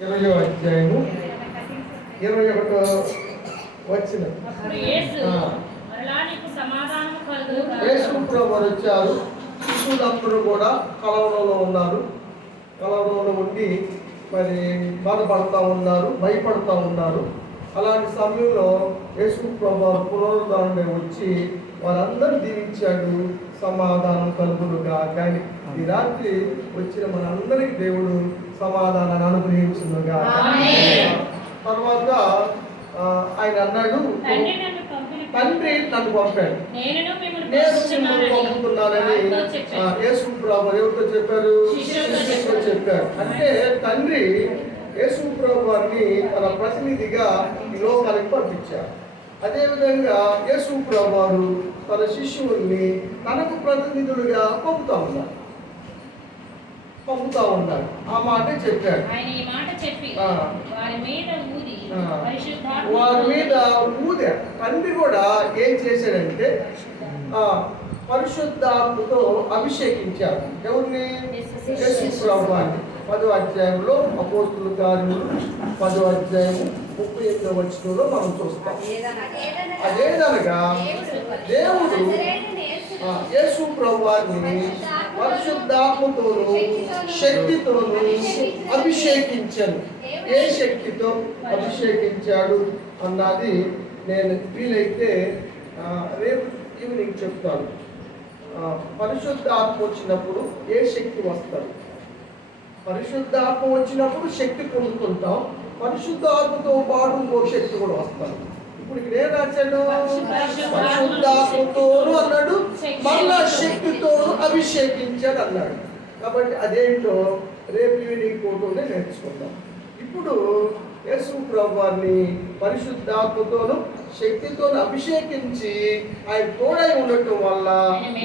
20వ అధ్యాయము 21వ వచనం. యేసు ప్రభువు వచ్చారు. శిష్యులందరూ కూడా కలవరంలో ఉన్నారు. కలవరంలో ఉండి మరి బాధపడతా ఉన్నారు, భయపడతా ఉన్నారు. అలాంటి సమయంలో యేసు ప్రభువు పునరుద్ధరణ వచ్చి వారందరూ దీవించాడు. సమాధానం కలుగునుగా. కానీ ఈ రాత్రి వచ్చిన మనందరికి దేవుడు సమాధానాన్ని అనుగ్రహించునుగా. తర్వాత ఆయన అన్నాడు, తండ్రి నన్ను పంపాడు, నేను మిమ్మల్ని పంపుతున్నానని యేసు ప్రభువు ఎవరితో చెప్పారు? శిష్యులతో చెప్పారు. అంటే తండ్రి యేసు ప్రభువుని తన ప్రతినిధిగా ఈ లోకానికి పంపించారు. అదేవిధంగా యేసు ప్రభువు తన శిష్యుల్ని తనకు ప్రతినిధులుగా పంపుతా ఉన్నాడు. ఆ మాట చెప్పాడు. వారి మీద ఊదే. తండ్రి కూడా ఏం చేశాడంటే పరిశుద్ధాత్మతో అభిషేకించారు. ఎవరిని? యేసు ప్రభువుని. 10వ అధ్యాయంలో అపోస్తుల కార్యములు 10వ అధ్యాయము 38వ వచనంలో మనం చూస్తాం. అదేదనగా దేవుడు యేసు ప్రభువుని పరిశుద్ధాత్మతోను శక్తితోను అభిషేకించాను. ఏ శక్తితో అభిషేకించాడు అన్నది నేను వీలైతే రేపు ఈవినింగ్ చెప్తాను. పరిశుద్ధాత్మ వచ్చినప్పుడు ఏ శక్తి వస్తుంది? పరిశుద్ధాత్మ వచ్చినప్పుడు శక్తి పొందుతుంటాం. పరిశుద్ధాత్మతో పాటు ఇంకో శక్తి కూడా వస్తాడు. ఇప్పుడు ఇక్కడ ఏం రాశాడు? పరిశుద్ధాత్మతోను అన్నాడు, మళ్ళా శక్తితోను అభిషేకించాడు అన్నాడు. కాబట్టి అదేంటో రేపు ఈవినింగ్ ఫోటోనే నేర్చుకుందాం. ఇప్పుడు యేసు ప్రభువుని పరిశుద్ధాత్మతోను శక్తితోను అభిషేకించి ఆయన తోడై ఉండటం వల్ల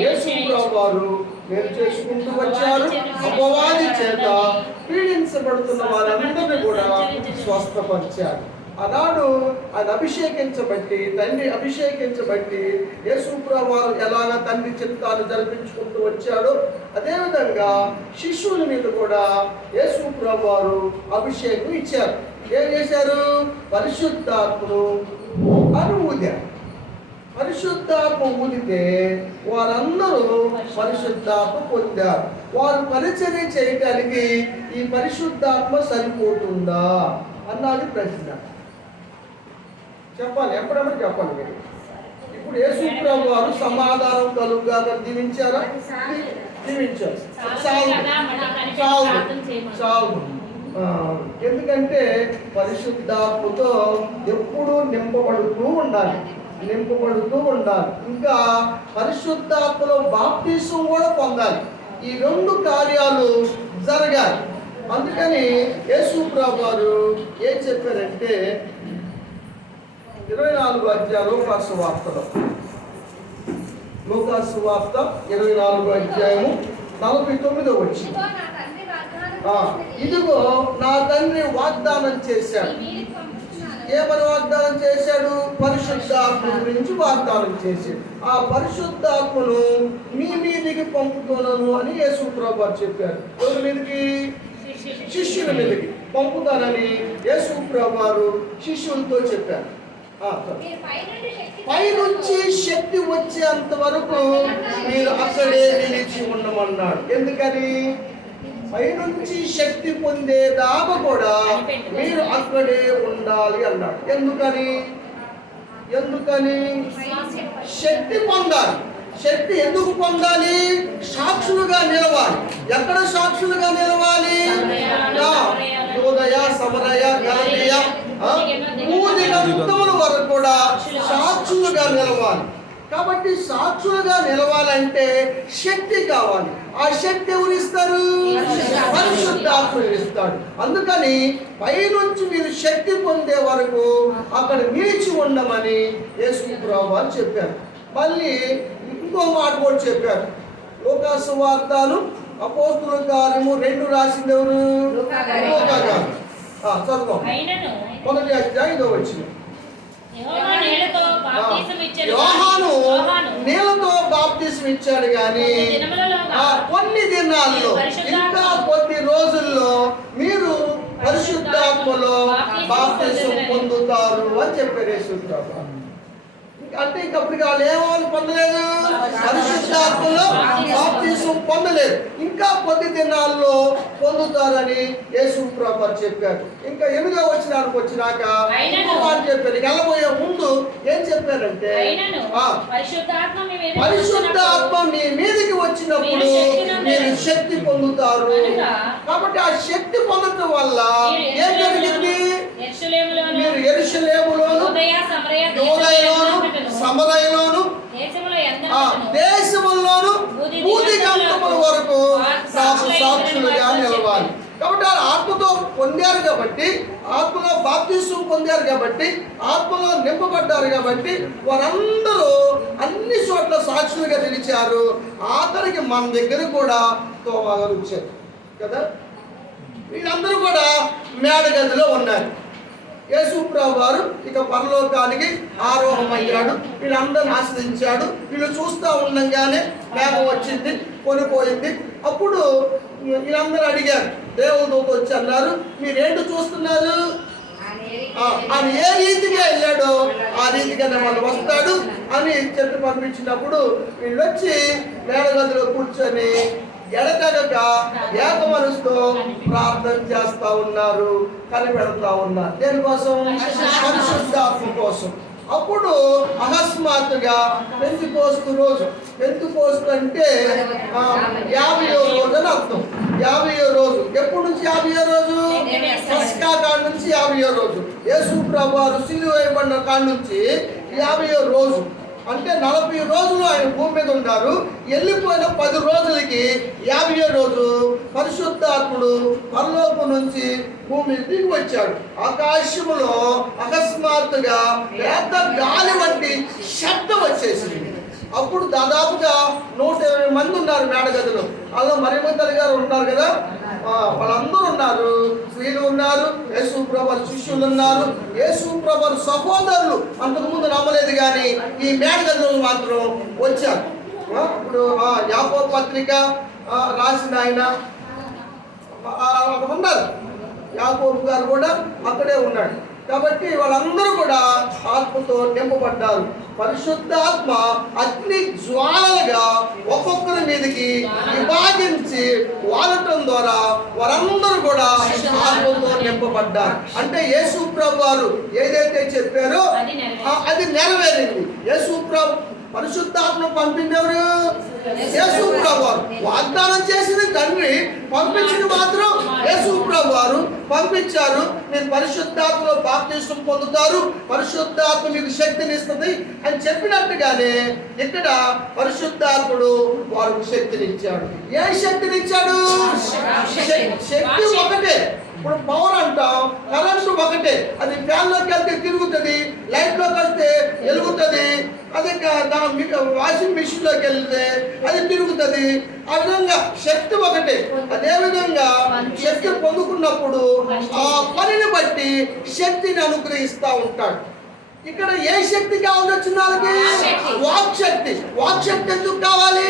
యేసు ప్రభువు నేను చేసుకుంటూ వచ్చారు. అపవాది చేత పీడించబడుతున్న వారందరినీ కూడా స్వస్థపరిచారు. ఆనాడు ఆయన అభిషేకించబట్టి, తండ్రి అభిషేకించబట్టి యేసు ప్రభువు ఎలాగ తండ్రి చిత్తాన్ని జరిపించుకుంటూ వచ్చాడో అదేవిధంగా శిష్యుల మీద కూడా యేసు ప్రభువు అభిషేకం ఇచ్చారు. ఏం చేశారు? పరిశుద్ధాత్మను అని ఊదారు. పరిశుద్ధాత్మ ఊదితే వారందరూ పరిశుద్ధాత్మ పొందారు. వారు పరిచర్య చేయటానికి ఈ పరిశుద్ధాత్మ సరిపోతుందా అన్నది ప్రశ్న. చెప్పాలి, ఎప్పుడన్నా చెప్పాలి మీరు. ఇప్పుడు యేసు ప్రభువు వారు సమాధానం కలుగుగా దీవించారా? దీవించారు. చాలు. ఎందుకంటే పరిశుద్ధాత్మతో ఎప్పుడూ నింపబడుతూ ఉండాలి. ఇంకా పరిశుద్ధాత్మలో బాప్టిజం కూడా పొందాలి. ఈ రెండు కార్యాలు జరగాలి. అందుకని యేసు ప్రభువు వారు ఏం చెప్పారంటే 24వ అధ్యాయం లూకాసు వార్తలో, లూకాసు వార్త 24వ అధ్యాయము 49వ వచనం. ఇదిగో నా తండ్రి వాగ్దానం చేశాడు. ఏమని వాగ్దానం చేశాడు? పరిశుద్ధాత్మ గురించి వాగ్దానం చేశాడు. ఆ పరిశుద్ధాత్మను మీ మీదికి పంపుతున్నాను అని యేసు ప్రభువు చెప్పారు. ఎవరి మీదకి? శిష్యుల మీదకి పంపుతానని యేసు ప్రభువు శిష్యులతో చెప్పారు. పైనుంచి శక్తి వచ్చేంత వరకు మీరు అక్కడే నిలిచి ఉండమన్నాడు. ఎందుకని? పైనుంచి శక్తి పొందేదాకా కూడా మీరు అక్కడే ఉండాలి అన్నాడు. ఎందుకని? శక్తి పొందాలి. శక్తి ఎందుకు పొందాలి? సాక్షులుగా నిలవాలి. ఎక్కడ సాక్షులుగా నిలవాలి? యూదయ, సమరయ, గలిలయ, భూదిగంతముల వరకు కూడా సాక్షులుగా నిలవాలి. కాబట్టి సాక్షులుగా నిలవాలంటే శక్తి కావాలి. ఆ శక్తి ఎవరు ఇస్తారు? పరిశుద్ధాత్ముడు ఇస్తాడు. అందుకని పైనుంచి మీరు శక్తి పొందే వరకు అక్కడ నిలిచి ఉండమని యేసు ప్రభువు చెప్పారు. మళ్ళీ ఇంకో మాట కూడా చెప్పారు. లూకాసు వార్తలు అపోస్తుల కార్యము 2 రాసింది ఎవరు? లూకా గారు. చదువు. 1వ అధ్యాయం 5వ వచనం. యోహాను నీళ్లతో బాప్తిసం ఇచ్చాడు కానీ కొన్ని దినాల్లో ఇంకా కొద్ది రోజుల్లో మీరు పరిశుద్ధ పరిశుద్ధాత్మలో బాప్తిసం పొందుతారు అని చెప్పారు యేసు ప్రభు. అంటే ఇంకప్పటికి వాళ్ళు ఏమని పొందలేదు, పరిశుద్ధాత్మలో బాప్తిసం పొందలేదు. ఇంకా కొద్ది దినాల్లో పొందుతారని యేసు ప్రభు చెప్పారు. ఇంకా 8వ వచనానికి వచ్చినాక వారు చెప్పారు. వెళ్ళబోయే ముందు ఏం చెప్పారంటే, పరిశుద్ధాత్మ మీ మీదకి వచ్చినప్పుడు మీరు శక్తి పొందుతారు. కాబట్టి ఆ శక్తి పొందటం వల్ల ఏం జరిగింది, మీరు యెరూషలేములోను యూదయలోను సమరయలోను దేశములోను భూదిగంతముల వరకు నాకు సాక్షులుగా నిలవాలి. కాబట్టి వారు ఆత్మతో పొందారు కాబట్టి, ఆత్మలో బాప్తిసం పొందారు కాబట్టి, ఆత్మలో నింపబడ్డారు కాబట్టి వారందరూ అన్ని చోట్ల సాక్షులుగా నిలిచారు. ఆఖరికి మన దగ్గర కూడా తోమాగారు వచ్చారు కదా. వీళ్ళందరూ కూడా మేడ గదిలో ఉన్నారు. యేసు ప్రభు వారు ఇక పరలోకానికి ఆరోహమయ్యాడు. వీళ్ళందరిని ఆశ్రయించాడు. వీళ్ళు చూస్తూ ఉండగానే మేఘం వచ్చింది, కొనిపోయింది. అప్పుడు వీళ్ళందరూ అడిగారు, దేవదూత వచ్చి అన్నారు, మీరేంటి చూస్తున్నారు? ఆయన ఏ రీతిగా వెళ్ళాడో ఆ రీతిగానే వాళ్ళు వస్తాడు అని చెప్పి పంపించినప్పుడు వీళ్ళు వచ్చి మేడగదిలో కూర్చొని ఎడతెగక ఏక మనసుతో ప్రార్థన చేస్తా ఉన్నారు, కనిపెడతా ఉన్నారు. దేనికోసం? పరిశుద్ధాత్మ కోసం. అప్పుడు అకస్మాత్తుగా పెంతెకోస్తు రోజు, పెంతెకోస్తు అంటే 50వ రోజు అని అర్థం. 50వ రోజు ఎప్పటి నుంచి 50వ రోజు? పస్కా కాడ నుంచి 50వ రోజు. యేసు ప్రభు వారు సిలువ వేయబడిన కాడ నుంచి 50వ రోజు. అంటే 40 రోజులు ఆయన భూమి మీద ఉంటారు. వెళ్ళిపోయిన 10 రోజులకి 50వ రోజు పరిశుద్ధాత్ముడు పరలోకం నుంచి భూమి దిగి వచ్చాడు. ఆకాశములో అకస్మాత్తుగా పెద్ద గాలి వంటి శబ్దం వచ్చేసింది. అప్పుడు దాదాపుగా 120 మంది ఉన్నారు మేడగదిలో. అందులో మరియమ్మ గారు ఉన్నారు కదా, వాళ్ళందరూ ఉన్నారు. స్త్రీలు ఉన్నారు, యేసు ప్రభువు శిష్యులు ఉన్నారు, యేసు ప్రభువు సహోదరులు అంతకుముందు నమ్మలేదు కానీ ఈ మేడగదిలో మాత్రం వచ్చారు. ఇప్పుడు యాకోబు పత్రిక రాసిన ఆయన ఉన్నారు, యాకోబు గారు కూడా అక్కడే ఉన్నాడు. కాబట్టి వాళ్ళందరూ కూడా ఆత్మతో నింపబడ్డారు. పరిశుద్ధాత్మ అగ్ని జ్వాలలుగా ఒక్కొక్కరి మీదకి విభాగించి వాలటం ద్వారా వారందరూ కూడా ఆత్మతో నింపబడ్డారు. అంటే యేసు ప్రభు వారు ఏదైతే చెప్పారో అది నెరవేరింది. యేసు ప్రభు పరిశుద్ధాత్మ పంపింది ఎవరు? యేసు ప్రభు వారు. వాగ్దానం చేసింది తండ్రి, పంపించింది మాత్రం యేసు ప్రభు వారు పంపించారు. మీరు పరిశుద్ధాత్మలో బాప్తిసం పొందుతారు, పరిశుద్ధాత్మ మీకు శక్తిని ఇస్తుంది అని చెప్పినట్టుగానే ఇక్కడ పరిశుద్ధాత్ముడు వారికి శక్తినిచ్చాడు. ఏ శక్తినిచ్చాడు? శక్తి ఒకటే. ఇప్పుడు పవర్ అంటాం, కరెంటు ఒకటే. అది ఫ్యాన్లోకి వెళ్తే తిరుగుతుంది, లైట్లోకి వస్తే వెలుగుతుంది, అదే వాషింగ్ మిషన్లోకి వెళ్తే అది తిరుగుతుంది. ఆ విధంగా శక్తి ఒకటే. అదేవిధంగా శక్తి పొందుకున్నప్పుడు ఆ పనిని బట్టి శక్తిని అనుగ్రహిస్తూ ఉంటాడు. ఇక్కడ ఏ శక్తి కావాలి వచ్చిన వాళ్ళకి? వాక్ శక్తి. వాక్ శక్తి ఎందుకు కావాలి?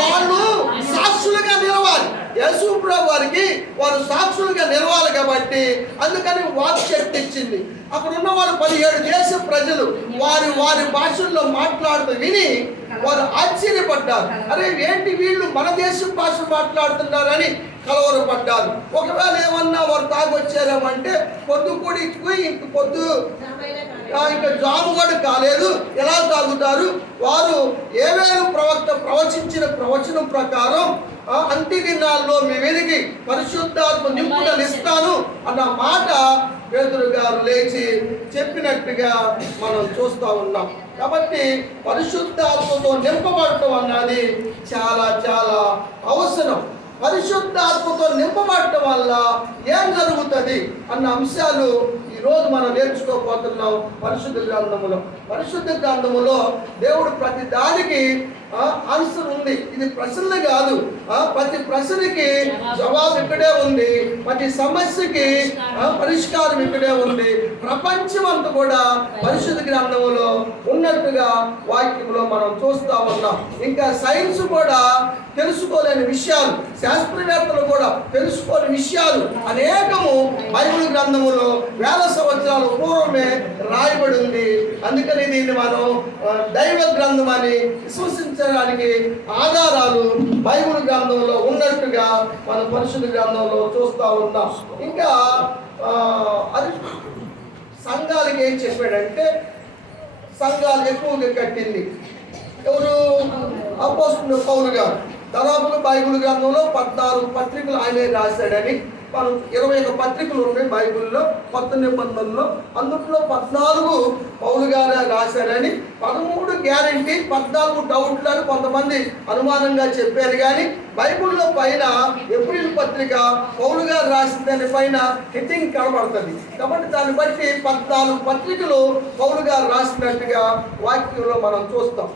వాళ్ళు సాక్షులుగా నిలవాలి. యేసు ప్రభు వారికి వారు సాక్షులుగా నిలవాలి కాబట్టి అందుకని వాక్ శక్తి ఇచ్చింది. అక్కడ ఉన్న వాళ్ళు 17 దేశ ప్రజలు వారి వారి భాషల్లో మాట్లాడుతూ విని వారు ఆశ్చర్యపడ్డారు. అరే ఏంటి వీళ్ళు మన దేశం భాష మాట్లాడుతున్నారని కలవరపడ్డారు. ఒకవేళ ఏమన్నా వారు తాగొచ్చారేమంటే పొద్దు కూడా ఇంక పొద్దు ఇంకా జాము కూడా కాలేదు, ఎలా తాగుతారు? వారు ఏవేలు ప్రవక్త ప్రవచించిన ప్రవచనం ప్రకారం అంత్య దినాల్లో మీ మీదకి పరిశుద్ధాత్మ నింపుదల ఇస్తాను అన్న మాట పేతురు గారు లేచి చెప్పినట్టుగా మనం చూస్తూ ఉన్నాం. కాబట్టి పరిశుద్ధాత్మతో నింపబడటం అన్నది చాలా చాలా అవసరం. పరిశుద్ధాత్మతో నింపబడటం వల్ల ఏం జరుగుతుంది అన్న అంశాలు ఈరోజు మనం నేర్చుకోబోతున్నాం. పరిశుద్ధ గ్రంథములో దేవుడు ప్రతి దానికి ఆన్సర్ ఉంది. ఇది ప్రశ్నలు కాదు, ప్రతి ప్రశ్నకి జవాబు ఇక్కడే ఉంది, ప్రతి సమస్యకి పరిష్కారం ఇక్కడే ఉంది. ప్రపంచం అంతా కూడా పరిశుద్ధ గ్రంథంలో ఉన్నట్టుగా వాక్యంలో మనం చూస్తా ఉన్నాం. ఇంకా సైన్స్ కూడా తెలుసుకోలేని విషయాలు, శాస్త్రవేత్తలు కూడా తెలుసుకోని విషయాలు అనేకము బైబిల్ గ్రంథములో వేల సంవత్సరాల పూర్వమే రాయబడి ఉంది. అందుకని దీన్ని మనం దైవ గ్రంథం అని విశ్వసించడానికి ఆధారాలు బైబిల్ గ్రంథంలో ఉన్నట్టుగా మనం పరిశుద్ధ గ్రంథంలో చూస్తూ ఉన్నాం. ఇంకా అది సంఘాలకి ఏం చెప్పాడంటే, సంఘాలు ఎక్కువగా కట్టింది ఎవరు? అపోస్తలుడు పౌలు గారు. దాదాపుగా బైబిల్ గ్రంథంలో 14 పత్రికలు ఆయనే రాశాడని, మనం 21 పత్రికలు ఉన్నాయి బైబిల్లో కొత్త నిబంధనలో. అందులో 14 పౌలు గారు రాశారని, 13 గ్యారంటీ, 14 డౌట్లు అని కొంతమంది అనుమానంగా చెప్పారు. కానీ బైబిల్లో పైన ఏప్రిల్ పత్రిక పౌలు గారు రాసిన దాని పైన హెడ్డింగ్ కనబడుతుంది. కాబట్టి దాన్ని బట్టి 14 పత్రికలు పౌలు గారు రాసినట్టుగా వాక్యంలో మనం చూస్తాం.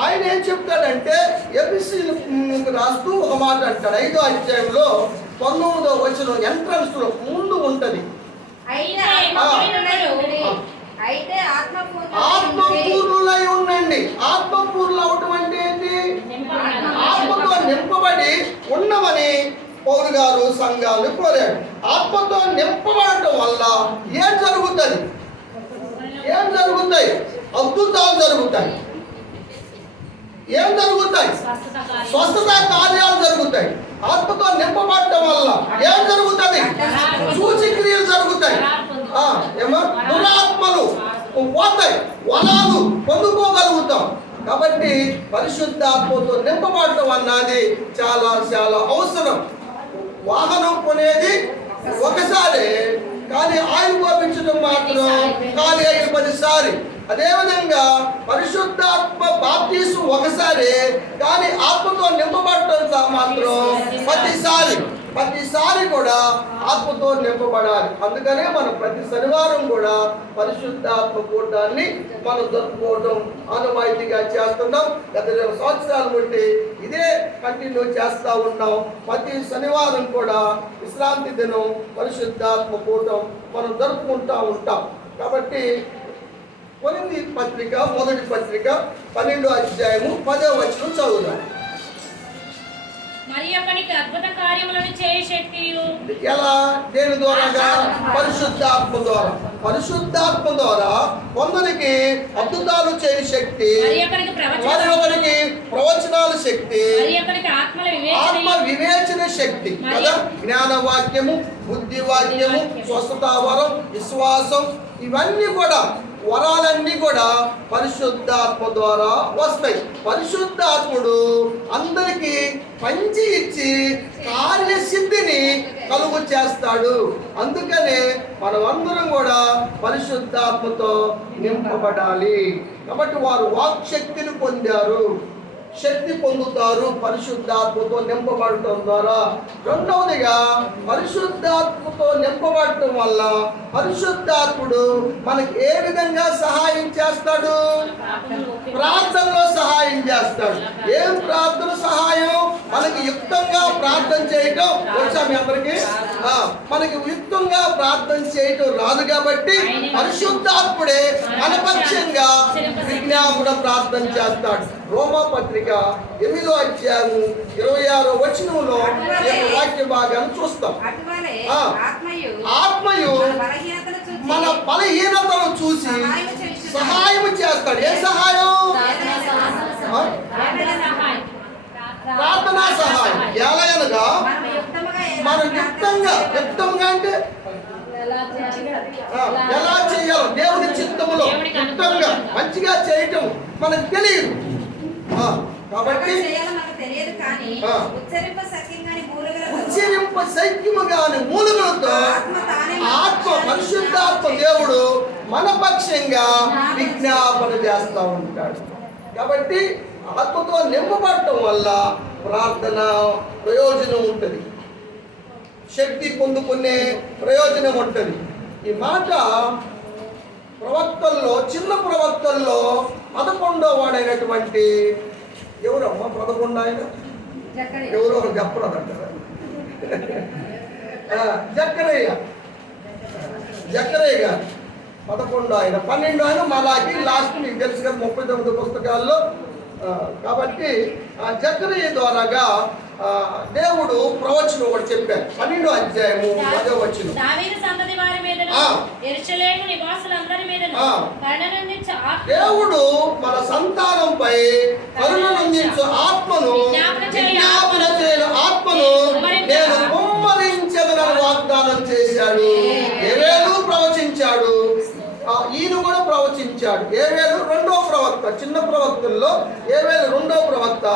ఆయన ఏం చెప్తాడంటే, ఎఫెసీయులకు రాస్తూ ఒక మాట అంటాడు. 5వ అధ్యాయంలో 19వ వచనం ఎంట్రన్స్ లో ముందు ఉంటది. ఆత్మపూర్ణులై ఉండండి. ఆత్మపూర్ణులు అవటం అంటే ఏంటి? ఆత్మతో నింపబడి ఉన్నవని పౌలు గారు సంఘాలను కోరాడు. ఆత్మతో నింపబడటం వల్ల ఏం జరుగుతుంది? ఏం జరుగుతాయి? అద్భుతాలు జరుగుతాయి. ఏం జరుగుతాయి? స్వస్థత కార్యాలు జరుగుతాయి. ఆత్మతో నింపబడటం వల్ల ఏం జరుగుతుంది? సూచక్రియలు జరుగుతాయి. ఏమో దురాత్మలు పోతాయి, వరాలు పొందుకోగలుగుతాం. కాబట్టి పరిశుద్ధాత్మతో నింపబడటం అన్నది చాలా చాలా అవసరం. వాహనం కొనేది ఒకసారి, కానీ ఆయిల్ పోపించడం మాత్రం ఖాళీ అయిన 10 సారి. అదేవిధంగా పరిశుద్ధాత్మ బాప్తీసు ఒకసారి, కానీ ఆత్మతో నింపబడటం మాత్రం ప్రతిసారి కూడా ఆత్మతో నింపబడాలి. అందుకనే మనం ప్రతి శనివారం కూడా పరిశుద్ధాత్మ కూటాన్ని మనం జరుపుకోవడం ఆనవాయితీగా చేస్తున్నాం. గత 2 సంవత్సరాలు బట్టి ఇదే కంటిన్యూ చేస్తూ ఉన్నాం. ప్రతి శనివారం కూడా విశ్రాంతి దినం పరిశుద్ధాత్మ కూటం మనం జరుపుకుంటూ ఉంటాం. కాబట్టి కొరింథీ పత్రిక 1వ పత్రిక 12వ అధ్యాయము 10వ వచనం చదువుదాం. మరి ఒకనికి అద్భుత కార్యములను చేయ శక్తియు ఎలా? దేని ద్వారాగా? పరిశుద్ధాత్మ ద్వారా. పరిశుద్ధాత్మ ద్వారా కొందరికి అద్భుతాలు చేయ శక్తి, మరి ఒకరికి ప్రవచనాల శక్తి, ఆత్మ వివేచన శక్తి కదా. జ్ఞాన వాక్యము, బుద్ధి వాక్యము, స్వస్థతావరం, విశ్వాసం, ఇవన్నీ కూడా వరాలన్నీ కూడా పరిశుద్ధాత్మ ద్వారా వస్తాయి. పరిశుద్ధాత్ముడు అందరికీ పంచి ఇచ్చి కార్యసిద్ధిని కలుగు చేస్తాడు. అందుకనే మనమందరం కూడా పరిశుద్ధాత్మతో నింపబడాలి. కాబట్టి వారు వాక్ శక్తిని పొందారు, శక్తి పొందుతారు పరిశుద్ధాత్మతో నింపబడటం ద్వారా. రెండవదిగా పరిశుద్ధాత్మతో నింపబడటం వల్ల పరిశుద్ధాత్ముడు మనకి ఏ విధంగా సహాయం చేస్తాడు? ప్రార్థనలో సహాయం చేస్తాడు. ఏం ప్రార్థన సహాయం? మనకి యుక్తంగా ప్రార్థన చేయటం వచ్చా మీ అందరికి? మనకి యుక్తంగా ప్రార్థన చేయటం రాదు కాబట్టి పరిశుద్ధాత్ముడే మనపక్షంగా విజ్ఞాపన ప్రార్థన చేస్తాడు. రోమా పత్రిక 8వ అధ్యాయము 26వ వచనంలో వాక్య భాగాన్ని చూస్తాం. ఆత్మయు మన బలహీనతను చూసి సహాయం చేస్తాడు. ఏ సహాయం? ప్రార్థనా సహాయం. ఎలాగనగా మనం యుక్తంగా అంటే ఎలా చేయాలో దేవుని చిత్తములో యుక్తంగా మంచిగా చేయటం మనకు తెలియదు. కాబట్టి ఉచ్చరింప సైక్యము గాని మూలములతో ఆత్మ పరిశుద్ధాత్మ దేవుడు మన పక్షంగా విజ్ఞాపన చేస్తూ ఉంటాడు. కాబట్టి ఆత్మతో నింపబడటం వల్ల ప్రార్థన ప్రయోజనం ఉంటుంది, శక్తి పొందుకునే ప్రయోజనం ఉంటుంది. ఈ మాట ప్రవక్తల్లో, చిన్న ప్రవక్తల్లో 11వ వాడైనటువంటి ఎవరమ్మా 11 ఆయన? ఎవరో ఒకరు చెప్పరాదంటారా? జక్కరయ్య గారు 11 ఆయన, 12 ఆయన మలాకి, లాస్ట్ మీకు తెలుసు కదా 39 పుస్తకాల్లో. కాబట్టి జక్కరయ్య ద్వారాగా దేవుడు ప్రవచనం ఒకటి చెప్పారు. 12వ అధ్యాయము 10వ వచనం. దావీదు సంతతి వారి మీదను యెరూషలేము నివాసులందరి మీదను కరుణనందించు దేవుడు మన సంతానంపై కరుణనందించు ఆత్మను, విజ్ఞాపన చేయు ఆత్మను నేను కుమ్మరించదనని వాగ్దానం చేశాడు. యోవేలు ప్రవచించాడు, ఈయన కూడా ప్రవచించాడు. యోవేలు 2వ ప్రవక్త, చిన్న ప్రవక్తల్లో యోవేలు 2వ ప్రవక్త,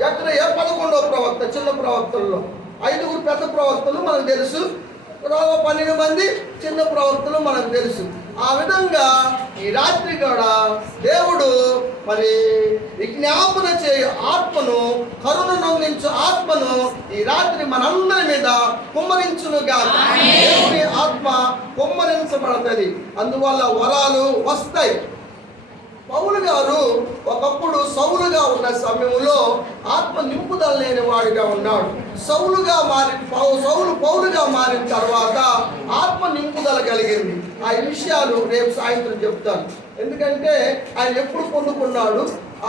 జకరియా 11వ ప్రవక్త, చిన్న ప్రవక్తల్లో. 5 పెద్ద ప్రవక్తలు మనకు తెలుసు, 12 మంది చిన్న ప్రవక్తలు మనకు తెలుసు. ఆ విధంగా ఈ రాత్రి కూడా దేవుడు మరి విజ్ఞాపన చేయు ఆత్మను, కరుణనందించు ఆత్మను ఈ రాత్రి మనందరి మీద కుమ్మరించునుగా. దేవుని ఆత్మ కుమ్మరించబడుతుంది, అందువల్ల వరాలు వస్తాయి. పౌలు గారు ఒకప్పుడు సౌలుగా ఉన్న సమయంలో ఆత్మ నింపుదల లేని వాడిగా ఉన్నాడు. సౌలు పౌలుగా మారిన తర్వాత ఆత్మ నింపుదల కలిగింది. ఆ విషయాలు రేపు సాయంత్రం చెప్తాను. ఎందుకంటే ఆయన ఎప్పుడు పొందుకున్నాడు,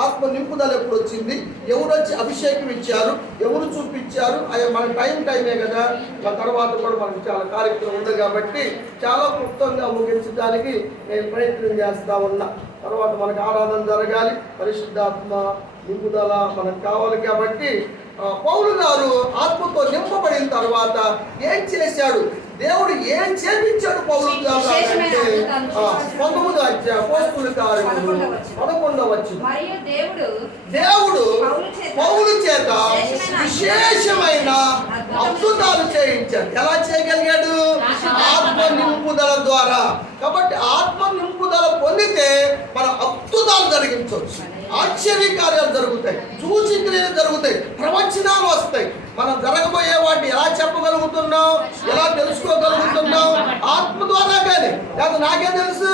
ఆత్మ నింపుదల ఎప్పుడు వచ్చింది, ఎవరు వచ్చి అభిషేకం ఇచ్చారు, ఎవరు చూపించారు, అది మన టైమే కదా. ఆ తర్వాత కూడా మనకు చాలా కార్యక్రమం ఉంది కాబట్టి చాలా క్లుప్తంగా ముగించడానికి నేను ప్రయత్నం చేస్తా ఉన్నా. తర్వాత మనకు ఆరాధన జరగాలి, పరిశుద్ధాత్మ నింపుదల మనకు కావాలి. కాబట్టి పౌలు గారు ఆత్మతో నింపబడిన తర్వాత ఏం చేశాడు, దేవుడు ఏం చేపించాడు పౌలు గారు అంటే 19వ అధ్యాయం అపోస్తలుల కార్యములు 11వ వచనం. దేవుడు పౌలు చేత విశేషమైన అద్భుతాలు చేయించాడు. ఎలా చేయగలిగాడు? ఆత్మ నింపుదల ద్వారా. కాబట్టి ఆత్మ నింపుదల పొందితే మన అద్భుతాలు జరిగించవచ్చు, ఆశ్చర్య కార్యాలు జరుగుతాయి, సూచక్రియలు జరుగుతాయి, ప్రవచనాలు వస్తాయి. మనం జరగబోయే వాటిని ఎలా చెప్పగలుగుతున్నాం, ఎలా తెలుసుకోగలుగుతున్నాం? ఆత్మ ద్వారా. కానీ లేదా నాకే తెలుసు,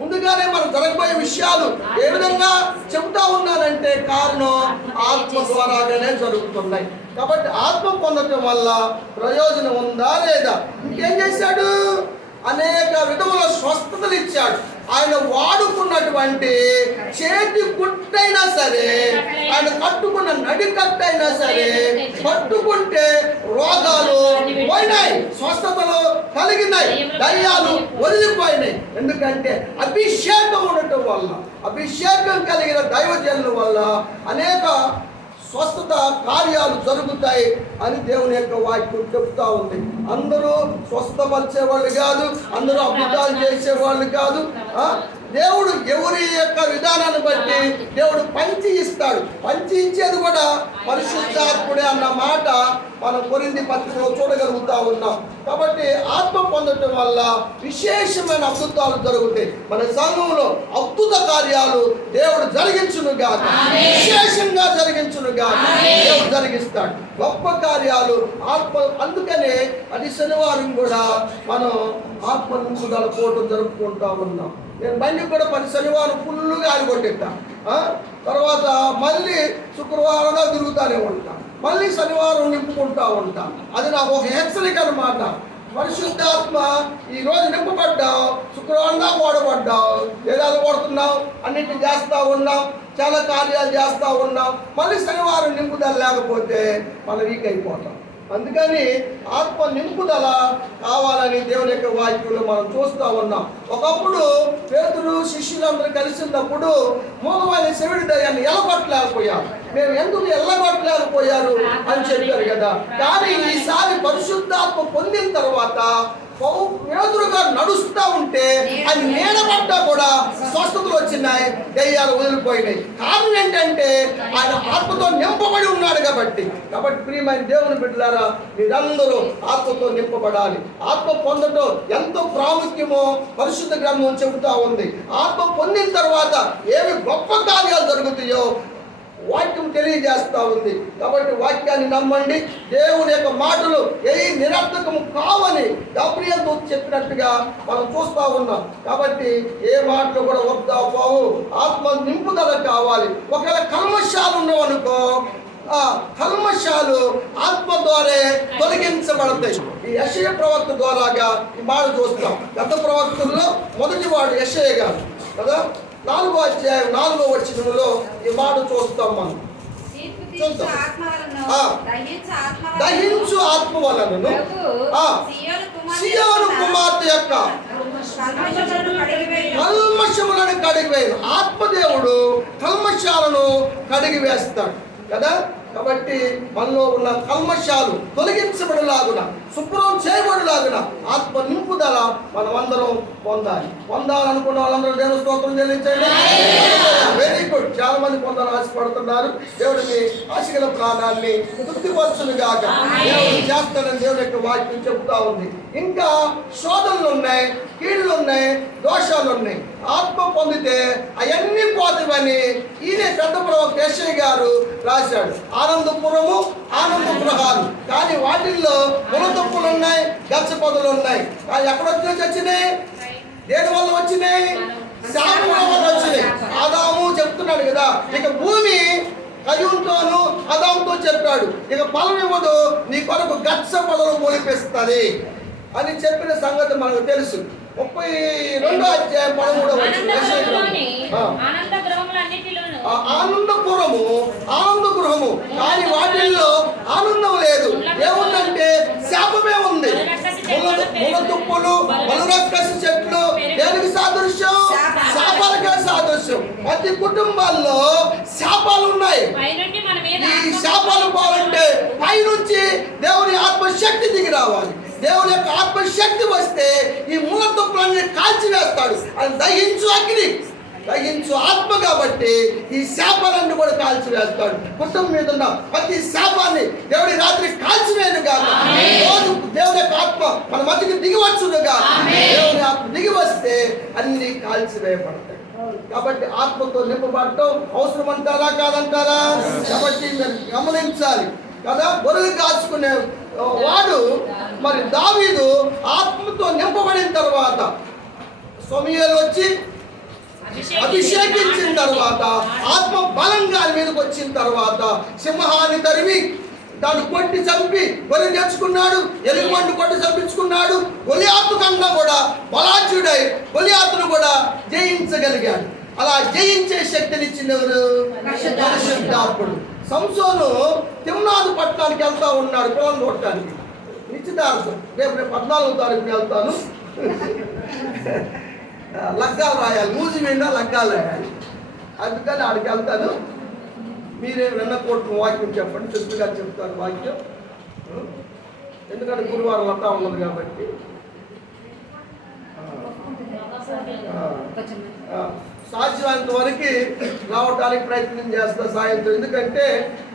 ముందుగానే మనం జరగబోయే విషయాలు ఏ విధంగా చెబుతా ఉన్నానంటే కారణం ఆత్మ ద్వారాగానే జరుగుతున్నాయి. కాబట్టి ఆత్మ పొందటం వల్ల ప్రయోజనం ఉందా లేదా? ఇంకేం చేశాడు? అనేక విధముల స్వస్థతలు ఇచ్చాడు. ఆయన వాడుకున్నటువంటి చేతి గుట్టైనా సరే, ఆయన కట్టుకున్న నడికట్టైనా సరే, పట్టుకుంటే రోగాలు పోయినాయి, స్వస్థతలు కలిగినాయి, దయ్యాలు వదిలిపోయినాయి. ఎందుకంటే అభిషేకం ఉండటం వల్ల, అభిషేకం కలిగిన దైవజనుల వల్ల అనేక స్వస్థత కార్యాలు జరుగుతాయి అని దేవుని యొక్క వాక్యం చెప్తా ఉంది. అందరూ స్వస్థపరిచేవాళ్ళు కాదు, అందరూ అద్భుతాలు చేసేవాళ్ళు కాదు. దేవుడు ఎవరి యొక్క విధానాన్ని బట్టి దేవుడు పంచి ఇస్తాడు. పంచి ఇచ్చేది కూడా పరిశుద్ధాత్ముడే అన్న మాట మనం కొరింథీ పత్రికలో చూడగలుగుతా ఉన్నాం. కాబట్టి ఆత్మ పొందటం వల్ల విశేషమైన అద్భుతాలు జరుగుతాయి. మన సంఘంలో అద్భుత కార్యాలు దేవుడు జరిగించునుగా, విశేషంగా జరిగించునుగా దేవుడు జరిగిస్తాడు. గొప్ప కార్యాలు ఆత్మ. అందుకనే అది శనివారం కూడా మనం ఆత్మ నింపుదల పోటు జరుపుకుంటా ఉన్నాం. నేను బండి కూడా 10 శనివారం ఫుల్లుగా ఆడికొట్టేటా, తర్వాత మళ్ళీ శుక్రవారంగా తిరుగుతానే ఉంటా, మళ్ళీ శనివారం నింపుకుంటా ఉంటా. అది నాకు ఒక హెచ్చరిక అన్నమాట. పరిశుద్ధాత్మ ఈరోజు నింపబడ్డావు, శుక్రవారంగా ఓడబడ్డావు, వేదాలు కొడుతున్నావు, అన్నింటినీ చేస్తూ ఉన్నాం, చాలా కార్యాలు చేస్తూ ఉన్నాం. మళ్ళీ శనివారం నింపుదల లేకపోతే మనం వీక్ అయిపోతాం. అందుకని ఆత్మ నింపుదల కావాలని దేవుని యొక్క వాక్యంలో మనం చూస్తూ ఉన్నాం. ఒకప్పుడు పేతురు శిష్యులందరూ కలిసినప్పుడు మూగమైన చెవిడి దయ్యాన్ని ఎల్లగొట్టలేకపోయారు. మేము ఎందుకు ఎల్లగొట్టలేకపోయారు అని చెప్పారు కదా. కానీ ఈసారి పరిశుద్ధాత్మ పొందిన తర్వాత పేతురుగా నడుస్తూ ఉంటే అది నీడబడ్డా కూడా స్వస్థతలు వచ్చినాయి, దయ్యాలు వదిలిపోయినాయి. కారణం ఏంటంటే ఆయన ఆత్మతో నింపబడి ఉన్నాడు కాబట్టి. ప్రియమైన దేవుని బిడ్డలారా, మీరందరూ ఆత్మతో నింపబడాలి. ఆత్మ పొందటం ఎంతో ప్రాముఖ్యమో పరిశుద్ధ గ్రంథం చెబుతా ఉంది. ఆత్మ పొందిన తర్వాత ఏమి గొప్ప కార్యాలు జరుగుతాయో వాక్యం తెలియజేస్తా ఉంది. కాబట్టి వాక్యాన్ని నమ్మండి. దేవుని యొక్క మాటలు ఏ నిరర్థకము కావని గాబ్రియల్ దూత చెప్పినట్టుగా మనం చూస్తా ఉన్నాం. కాబట్టి ఏ మాటలు కూడా వద్దా పోవు, ఆత్మ నింపుదల కావాలి. ఒకవేళ కల్మషాలు ఉన్నవనుకో, ఆ కల్మషాలు ఆత్మ ద్వారా తొలగించబడతాయి. ఈ యెషయా ప్రవక్త ద్వారాగా ఈ మాట చూస్తాం. గత ప్రవక్తల్లో మొదటి వాడు యెషయా గారు కదా, 4వ అధ్యాయం 4వ వచనంలో ఈ మాట చూస్తాం మనం. దహించు ఆత్మ వలనను సియోను కుమార్తె యొక్క కల్మషములను కడిగివేయను. ఆత్మదేవుడు కల్మషాలను కడిగి వేస్తాడు కదా. కాబట్టి మనలో ఉన్న కల్మషాలు తొలగించబడలాగున, శుభ్రం చేయబడలాగున ఆత్మ నింపుదల మనమందరం పొందాలనుకున్న వాళ్ళందరూ దేవుని స్తోత్రం చెల్లించండి. Very good. చాలా మంది పొందాలని ఆశపడుతున్నారు. దేవుడిని ఆశగల ప్రాణాన్ని తృప్తిపరచును గాక. దేవుడు చేస్తానని దేవుని యొక్క వాక్యం చెబుతా ఉంది. ఇంకా శోధనలు ఉన్నాయి, కీడులు ఉన్నాయి, దోషాలు ఉన్నాయి. ఆత్మ పొందితే అవన్నీ పోతామని ఈయన పెద్ద ప్రవక్త యెషయా గారు రాశాడు. ఆనందపురము, ఆనంద గృహాలు, కానీ వాటిల్లో మునతప్పులు ఉన్నాయి, గచ్చ పొదలు ఉన్నాయి. కానీ ఎక్కడ వచ్చినాయి? దేని వల్ల వచ్చినాయి? శాపం వల్ల వచ్చినాయి. ఆదాము చెప్తున్నాడు కదా, ఇక భూమి కయ్యూతోను ఆదాముతో చెప్పాడు, ఇక ఫలం ఇవ్వదు, నీ కొరకు గచ్చ పొదలు మొలిపిస్తుంది అని చెప్పిన సంగతి మనకు తెలుసు. 32వ అధ్యాయం 13వ వచనం. ఆనందపురము, ఆనంద గృహము, కానీ వాటిల్లో ఆనందం లేదు. ఏముందంటే శాపమే ఉంది. మునతుప్పులు, బలురక్కసి చెట్లు దేనికి సాదృశ్యం? శాపాలకే సాదృశ్యం. ప్రతి కుటుంబాల్లో శాపాలు ఉన్నాయి. ఈ శాపాలు పోవాలంటే పైనుంచి దేవుని ఆత్మశక్తి దిగి రావాలి. దేవుని యొక్క ఆత్మశక్తి వస్తే ఈ మునతుప్పులన్నీ కాల్చివేస్తాడు. అది దహించు అగ్ని, దహించు ఆత్మ. కాబట్టి ఈ శాపాలన్నీ కూడా కాల్చివేస్తాడు. కుటుంబం మీద ఉన్న ప్రతి శాపాన్ని దేవుడి రాత్రి కాల్చివేయనుగా. రోజు దేవుని యొక్క ఆత్మ మన మధ్యకి దిగివచ్చునుగా. దేవుని ఆత్మ దిగి వస్తే అన్ని కాల్చివేయబడతాయి. కాబట్టి ఆత్మతో నింపబడటం అవసరం అంటారా కాదంటారా? కాబట్టి మీరు గమనించాలి కదా. గొర్రెలు కాచుకునే వాడు మరి దావీదు ఆత్మతో నింపబడిన తర్వాత సమూయేలు వచ్చి అభిషేకించిన తర్వాత, ఆత్మ బలంగా మీదకి వచ్చిన తర్వాత సింహాన్ని తరిమి దాన్ని కొట్టి చంపి గొర్రె నేర్చుకున్నాడు. ఎలుగుబంటి కొట్టి చంపించుకున్నాడు. గొలియాతు కన్నా కూడా బలాఢ్యుడై గొలియాతును కూడా జయించగలిగాడు. అలా జయించే శక్తిని ఇచ్చింది ఎవరు? పరిశుద్ధాత్ముడు. సంసోను తిమ్నాదు పట్టణానికి వెళ్తా ఉన్నాడు పొలం కొట్టడానికి. నిశ్చితార్థం రేపు 14వ తారీఖున వెళ్తాను. లగ్గాలు రాయాలి, మూజి విన్నా లగ్గాలు రాయాలి. అందుకని ఆడికి వెళ్తాను. మీరే విన్న కోర్టు వాక్యం చెప్పండి. చెప్తు గారు చెప్తాను వాక్యం. ఎందుకంటే గురువారం అంతా ఉన్నది కాబట్టి సాధ్యమైనంత వరకు రావడానికి ప్రయత్నం చేస్తా సాయంత్రం. ఎందుకంటే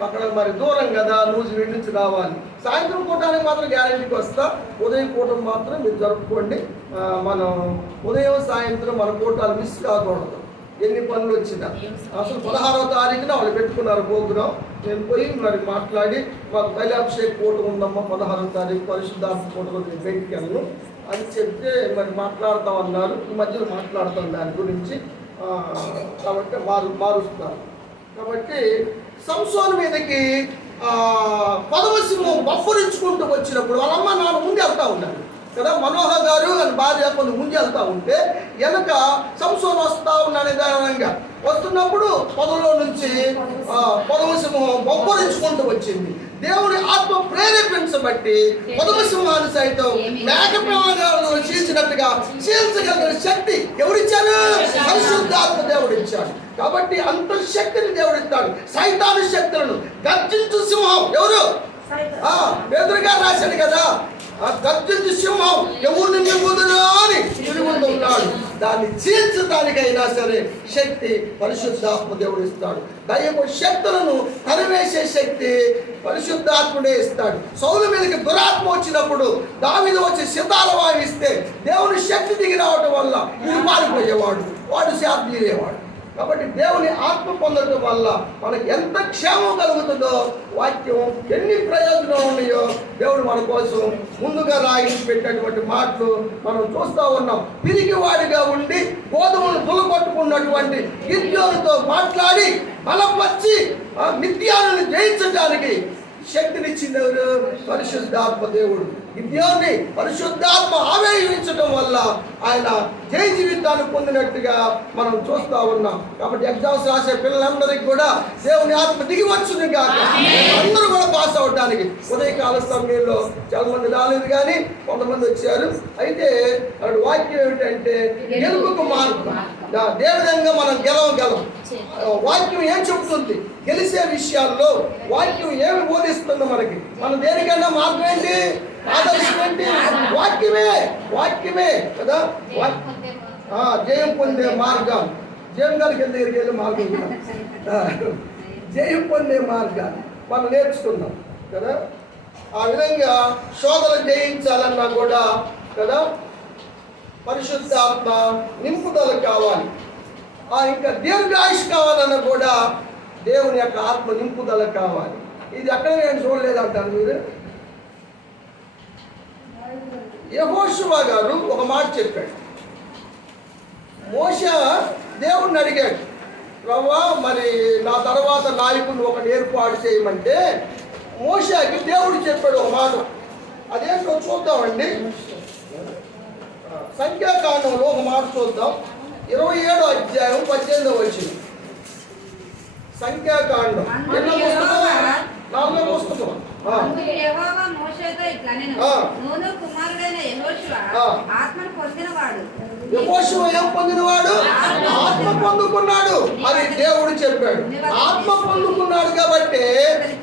అక్కడ మరి దూరం కదా, రోజు వీడి నుంచి రావాలి. సాయంత్రం పూటానికి మాత్రం గ్యారెంటీకి వస్తా. ఉదయం పూటం మాత్రం మీరు జరుపుకోండి. మనం ఉదయం సాయంత్రం మన పూటాలు మిస్ కాకూడదు. ఎన్ని పనులు వచ్చినా అసలు 16వ తారీఖున వాళ్ళు పెట్టుకున్నారు ప్రోగ్రాం. నేను పోయి మరి మాట్లాడి మాకు తైలాభిషేక్ పూట ఉందమ్మా 16వ తారీఖు పరిశుద్ధాత్మ పూటలో నేను బయటికి వెళ్ళను అని చెప్తే మరి మాట్లాడతామన్నారు. ఈ మధ్యలో మాట్లాడతాం దాని గురించి. కాబట్టి మారుస్తున్నారు. కాబట్టి సంసోను మీదకి 10వ సింహం బఫరించుకుంటూ వచ్చినప్పుడు వాళ్ళ అమ్మ నాన్న ముందు వెళ్తా ఉన్నారు కదా. మనోహర్ గారు అని భార్య కొన్ని ముందు వెళ్తా ఉంటే వెనక సంసోను వస్తా ఉన్నాడు. నిదానంగా వస్తున్నప్పుడు పొదలో నుంచి 10వ సింహం బొబ్బరించుకుంటూ వచ్చింది. దేవుని ఆత్మ ప్రేరేపించబట్టి 10వ సింహాన్ని సైతం మేకపిల్లలను చీల్చినట్టుగా చీల్చగలిగిన శక్తి ఎవరిచ్చారు? పరిశుద్ధాత్మ దేవుడు ఇచ్చాడు. కాబట్టి అంత శక్తిని దేవుడు ఇస్తాడు. సైతాను శక్తులను గర్జించు సింహం ఎవరు? పేతురుగా రాశాడు కదా, గర్జించు సింహం ఎవరిని మింగుదును అని తిరుగుతూ ఉన్నాడు. దాన్ని చీల్చడానికైనా సరే శక్తి పరిశుద్ధాత్మ దేవుడు ఇస్తాడు. దయ్యపు శక్తులను తరివేసే శక్తి పరిశుద్ధాత్ముడే ఇస్తాడు. సౌలు మీదకి దురాత్మ వచ్చినప్పుడు దావీదు వచ్చి సితార వాయిస్తే దేవుని శక్తి దిగి రావటం వల్ల వీడు పారిపోయేవాడు, వాడు శాప తీరేవాడు. కాబట్టి దేవుని ఆత్మ పొందడం వల్ల మనకు ఎంత క్షేమం కలుగుతుందో, వాక్యం ఎన్ని ప్రయోజనాలు ఉన్నాయో దేవుడు మన కోసం ముందుగా రాయించి పెట్టినటువంటి మాటలు మనం చూస్తూ ఉన్నాం. పిరిగివాడిగా ఉండి గోధుమలు పులగొట్టుకున్నటువంటి గిద్యోనుతో మాట్లాడి బలపరిచి మిథ్యాలను జయించడానికి శక్తినిచ్చింది ఎవరు? పరిశుద్ధాత్మ దేవుడు. గిద్యోన్ని పరిశుద్ధాత్మ ఆవేశించడం వల్ల ఆయన జయ జీవితాన్ని పొందినట్టుగా మనం చూస్తూ ఉన్నాం. కాబట్టి ఎగ్జామ్స్ రాసే పిల్లలందరికీ కూడా దేవుని ఆత్మ దిగి వచ్చును కాక, అందరూ కూడా పాస్ అవడానికి. ఉదయకాల సమయంలో చాలా మంది రాలేదు, కానీ కొంతమంది వచ్చారు. అయితే అక్కడ వాక్యం ఏమిటంటే గెలుపుకు మార్గం. దేవిధంగా మనం గెలవగలం. వాక్యం ఏం చెబుతుంది? గెలిచే విషయాల్లో వాక్యం ఏమి బోధిస్తుందో మనకి. మనం దేనికన్నా మార్గం ఏంటి? ఆదర్శం ఏంటి? వాక్యమే. వాక్యమే కదా. జయం పొందే మార్గం. జయం గారికి దగ్గరికి వెళ్ళే మార్గం కూడా జయం పొందే మార్గాన్ని మనం నేర్చుకున్నాం కదా. ఆ విధంగా శోధన జయించాలన్నా కూడా కదా పరిశుద్ధాత్మ నింపుదల కావాలి. ఇంకా దీర్ఘాయుష్ కావాలన్నా కూడా దేవుని యొక్క ఆత్మ నింపుదల కావాలి. ఇది ఎక్కడ నేను చూడలేదంటారు మీరు. యెహోషువ గారు ఒక మాట చెప్పాడు. మోషే దేవుణ్ణి అడిగాడు, ప్రభువా మరి నా తర్వాత నాయకుడిని ఒకటి ఏర్పాటు చేయమంటే మోషేకి దేవుడు చెప్పాడు ఒక మాట. అదేంటో చూద్దామండి. సంఖ్యాకాండంలో ఒక మాట చూద్దాం. 27వ అధ్యాయం 18వ వచనం. సంఖ్యాకాండం 4వ పుస్తకం. యెహోవా మోషేతో ఇట్లనెను, నూను కుమారుడైన యెహోషువ ఆత్మను పొందినవాడు. యెహోషువ ఏం పొందినవాడు? ఆత్మ పొందుకున్నాడు అని దేవుడు చెప్పాడు. ఆత్మ పొందుకున్నాడు కాబట్టి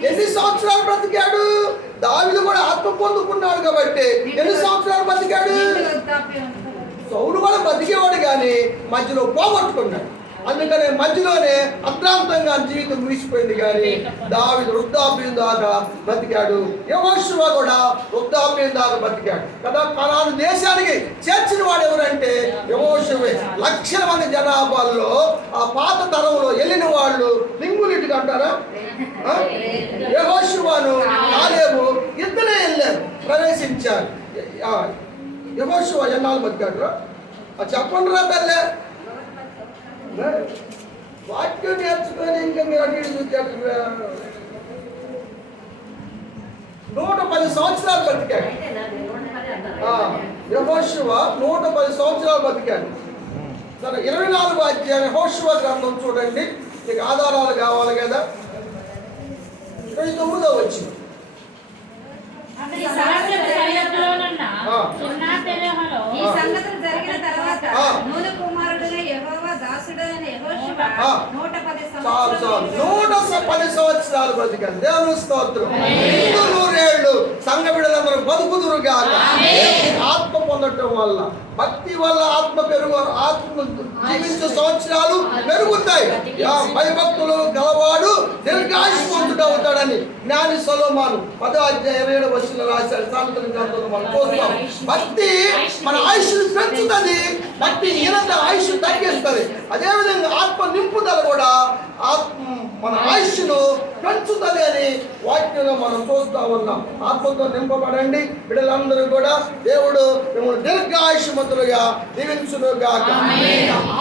ఎన్ని సంవత్సరాలు బ్రతికాడు? దావీదు కూడా ఆత్మ పొందుకున్నాడు కాబట్టి ఎన్ని సంవత్సరాలు బ్రతికాడు? సౌలు కూడా బతికేవాడు, కానీ మధ్యలో పోగొట్టుకున్నాడు. అందుకనే మధ్యలోనే అర్ధాంతంగా జీవితం ముగిసిపోయింది. కానీ దావీదు వృద్ధాప్యం దాకా బతికాడు. యెహోషువ కూడా వృద్ధాప్యం దాకా బతికాడు కదా. కనాను దేశానికి చేర్చిన వాడు ఎవరంటే యెహోషువే. లక్షల మంది జనాభాల్లో ఆ పాత తరంలో వెళ్ళిన వాళ్ళు లింగులిటికి అంటారా? యెహోషువను కాలేబు ఇద్దరే వెళ్ళారు, ప్రవేశించారు. యెహోషువ ఎన్నాళ్ళు బతికాడు? చెప్పండి రా తల్లే. వాక్యం నేర్చుకొని ఇంకా మీరు అటు ఇటు చూచారు. 110 సంవత్సరాలు బతికాడు. యెహోషువ 110 సంవత్సరాలు బతికాడు. 24వ అధ్యాయం యెహోషువ గ్రంథం చూడండి. మీకు ఆధారాలు కావాలి కదా. 29వ వచనం. ఈ సంగతులు జరిగిన తర్వాత నూను కుమారుడైన యెహోవా దాసుడైన యెహోషువ 110 సంవత్సరాలు బతికాడు. దేవుని స్తోత్రం. 100 ఏళ్ళు సంఘ బిడ్డలందరూ బతుకుదురు గాక. ఆత్మ పొందటం వల్ల, భక్తి వల్ల ఆత్మ జీవించే సంవత్సరాలు పెరుగుతాయి. భయభక్తులు గలవాడు దీర్ఘాయుష్మంతుడు అవుతాడని జ్ఞాని సొలొమోను 10వ అధ్యాయం 27వ వచనంలో రాశాడు. సామెతల గ్రంథంలో మనం చూస్తాం. భక్తి మన ఆయుష్ను పెంచుతుంది, భక్తి ఈయనంత ఆయుష్ తగ్గిస్తుంది. అదేవిధంగా ఆత్మ నింపుదల కూడా మన ఆయుష్ను పెంచుతుంది అని వాక్యంలో మనం చూస్తూ ఉన్నాం. ఆత్మతో నింపబడండి బిడ్డలందరూ కూడా. దేవుడు మిమ్మల్ని దీర్ఘాయుష్మంతులుగా దీవించును గాక.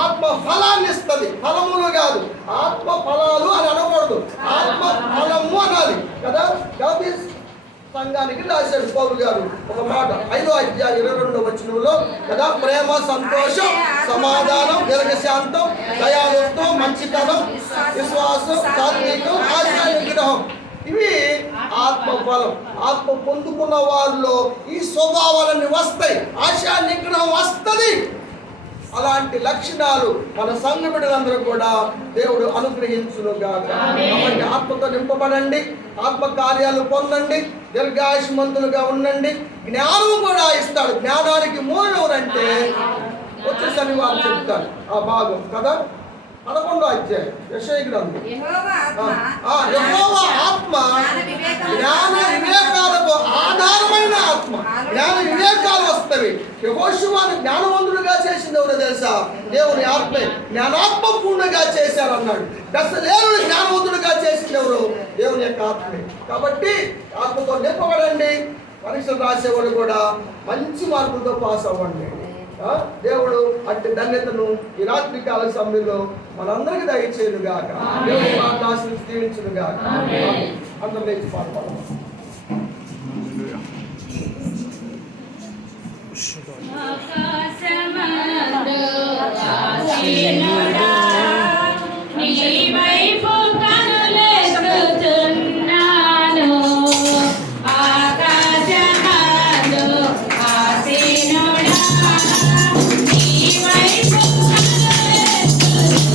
ఆత్మ ఫలాన్ని ఇస్తుంది, ఫలములు కాదు. ఆత్మ ఫలాలు అని అనకూడదు, ఆత్మ ఫలము అనాలి కదా. కాబట్టి సంఘానికి రాశాడు పౌలు గారు ఒక మాట 5వ అధ్యాయం 22వ వచనంలో కదా. ప్రేమ, సంతోషం, సమాధానం, దీర్ఘశాంతం, దయాలుత్వం, మంచితనం, విశ్వాసం, సాత్వికం, ఆశా నిగ్రహం. ఇవి ఆత్మ ఫలం. ఆత్మ పొందుకున్న వారిలో ఈ స్వభావాలన్నీ వస్తాయి. ఆశా నిగ్రహం వస్తుంది. అలాంటి లక్షణాలు మన సంఘ బిడ్డలందరూ కూడా దేవుడు అనుగ్రహించును గాక. కాబట్టి ఆత్మతో నింపబడండి, ఆత్మ కార్యాలు పొందండి, దీర్ఘాయుష్మంతులుగా ఉండండి. జ్ఞానం కూడా ఇస్తాడు. జ్ఞానానికి మూలం ఎవరంటే వచ్చే శనివారం చెప్తాడు ఆ భాగం కదా. 11వ అధ్యాయం యెషయా గ్రంథం. యెహోవా ఆత్మ జ్ఞాన వివేకాలకు ఆధారమైన ఆత్మ. జ్ఞానాత్మ, జ్ఞాన వివేకాలు వస్తవి. యెహోషువను జ్ఞానవంతుడుగా చేసింది ఎవరో తెలుసా? దేవుని ఆత్మే. జ్ఞానాత్మ పూర్ణంగా చేశారన్నాడు. బెసలేలుని జ్ఞానవంతుడుగా చేసింది ఎవరు? దేవుని యొక్క ఆత్మే. కాబట్టి ఆత్మతో నింపబడండి. పరీక్షలు రాసేవాడు కూడా మంచి మార్కులతో పాస్ అవ్వండి. దేవుడు అట్టి ధన్యతను ఈ రాత్రి కాల సమయంలో మనందరికి దయచేయునుగాక. దేవుని మాట ఆశీర్వదించి దీవించునుగాక. అందరం లేచి పాడుకోవాలి. ఆకాశమందు ఆసీనుడా, నీ వైపు కనులెత్తుచున్నాను. ఆకాశమందు ఆసీనుడా, నీ వైపు కనులెత్తుచున్నాను.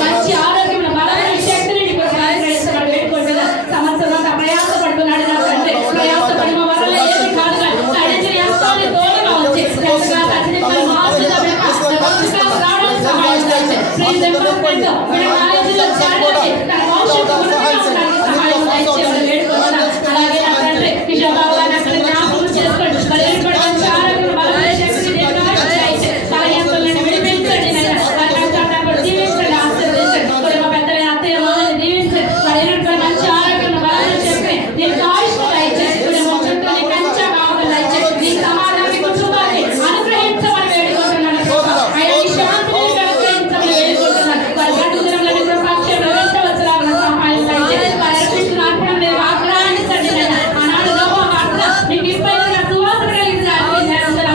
మంచి ఆరోగ్యం బలమైన శక్తిని సంవత్సరం ప్రైజ్ డిపార్ట్మెంట్ మన కాలేజీలో చేరడానికి తన భవిష్యత్తు గురించి సహాయం దయచేయమని వేడుకుంటున్నాను. అలాగే నా తండ్రి కిషోర్ బాబు గారిని అక్కడ జ్ఞాపకం చేసుకోండి. మరి ఏర్పడిన మంచి ఆరోగ్యం బలమైన శక్తి దయచేసి తలయంతులను విడిపించండి నాయన. వారి కష్టాలను కూడా దీవించండి, ఆశీర్వదించండి. కుటుంబ పెద్దలైన అత్తయ్య మామని దీవించండి. మరి ఏర్పడిన మంచి ఆరోగ్యం బలమైన శక్తి దీర్ఘాయుష్ను దయచేసి కుటుంబం చుట్టూ నీ కంచె కావడం దయచేసి నీ సమాధానాన్ని కుటుంబాన్ని అనుగ్రహించమని వేడుకుంటున్నాను. ఆయన నీ శాంతిని అనుగ్రహించమని వేడుకుంటున్నాను. వారి గడ్డు దినములను కృపాక్షేమం వెంటవచ్చులాగా సహాయం దయచేసి వారి అర్పించిన అర్పణ మీరు ఆగ్రహించండి నాయన. ఆనాడు నోవహు అర్పణ నీకు ఇప్పటికీ సువాసన కలిగిన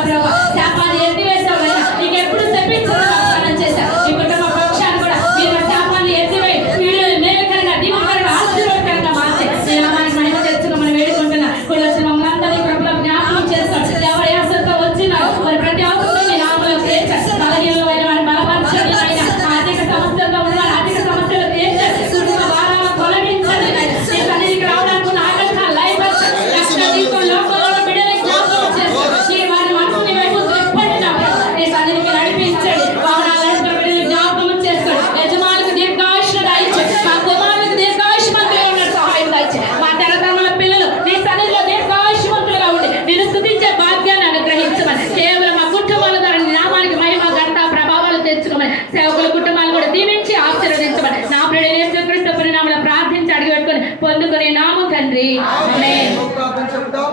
ప్రభావ శాపాన్ని ఎత్తివేశావైనా నీకు ఎప్పుడు శపించిన వాగ్దానం చేశారు. ఈ కుటుంబ పక్షాన్ని కూడా మీరు శాపాన్ని ఎత్తివేయి వీడియోలు మేలుకరంగా దీవెనకరంగా ఆశీర్వాదకరంగా మార్చి నీ నామానికి మహిమ తెచ్చుకోమని వేడుకుంటున్నా. కూడా వచ్చిన మమ్మల్ని అందరినీ ప్రభువులో జ్ఞాపకం చేస్తాడు. ఎవరి ఆశతో వచ్చినారు వారి ప్రతి అవసరం మీ నామంలో తీర్చారు. బలహీనమైన వారిని బలపరచండి నాయన. ఆర్థిక సమస్యలతో ఉన్న వారి ఆర్థిక సమస్యలు తీర్చారు. కుటుంబ భారాలను తొలగించండి నాయన. నీ సన్నిధికి రావడానికి ఉన్న ఆటంకాలు లయపరచండి. రక్షణ తీసుకుని లోకంలో బిడ్డలకు జ్ఞాపకం చేస్తారు. నీ వారి మనసుని వైపు తిప్పండి నా ప్రభు. నీ సన్నిధికి నడిపించండి. వాహనాలు నడుపుతున్న బిడ్డలు జ్ఞాపకం చేసుకోండి. యజమానులకు దీర్ఘాయుష్ను దయచేయండి. మా కుమారులకు దీర్ఘాయుష్మంతులుగా ఉన్న సహాయం దయచేయండి. మా తరతరముల పిల్లలు నీ సన్నిధిలో దీర్ఘాయుష్మంతులుగా ఉండి నిన్ను స్తుతించే భాగ్యాన్ని అనుగ్రహించమని కేవలం మా కుటుంబాల ద్వారా నీ నామానికి మహిమ ఘనత ప్రభావాలు తెచ్చుకోమని సేవకుల కుటుంబాలు కూడా దీవించి ఆశీర్వదించమని నా ప్రియుడైన యేసుక్రీస్తు పరినామములో ప్రార్థించి అడిగి పెట్టుకొని పొందుకునే నామం తండ్రి ఆమేన్. ప్రార్థన చెప్తాం.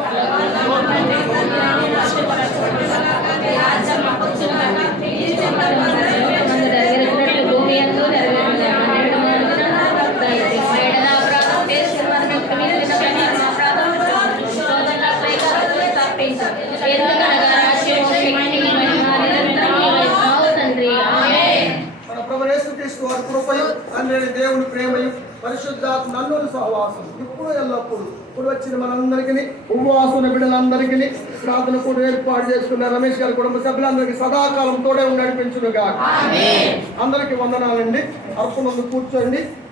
మన ప్రభు యేసుక్రీస్తు వారి కృపయు తండ్రి దేవుని ప్రేమయు పరిశుద్ధాత్మ నన్నుల సహవాసం ఇప్పుడు ఎల్లప్పుడు ఇప్పుడు వచ్చిన మనందరికీ ఉపవాసం బిడ్డలందరికీ ప్రార్థన కూడా ఏర్పాటు చేసుకున్న రమేష్ గారి కుటుంబ సభ్యులందరికీ సదాకాలం తోడే నడిపించునుగా. అందరికీ వందనాలండి. అర్పణలు కూర్చోండి.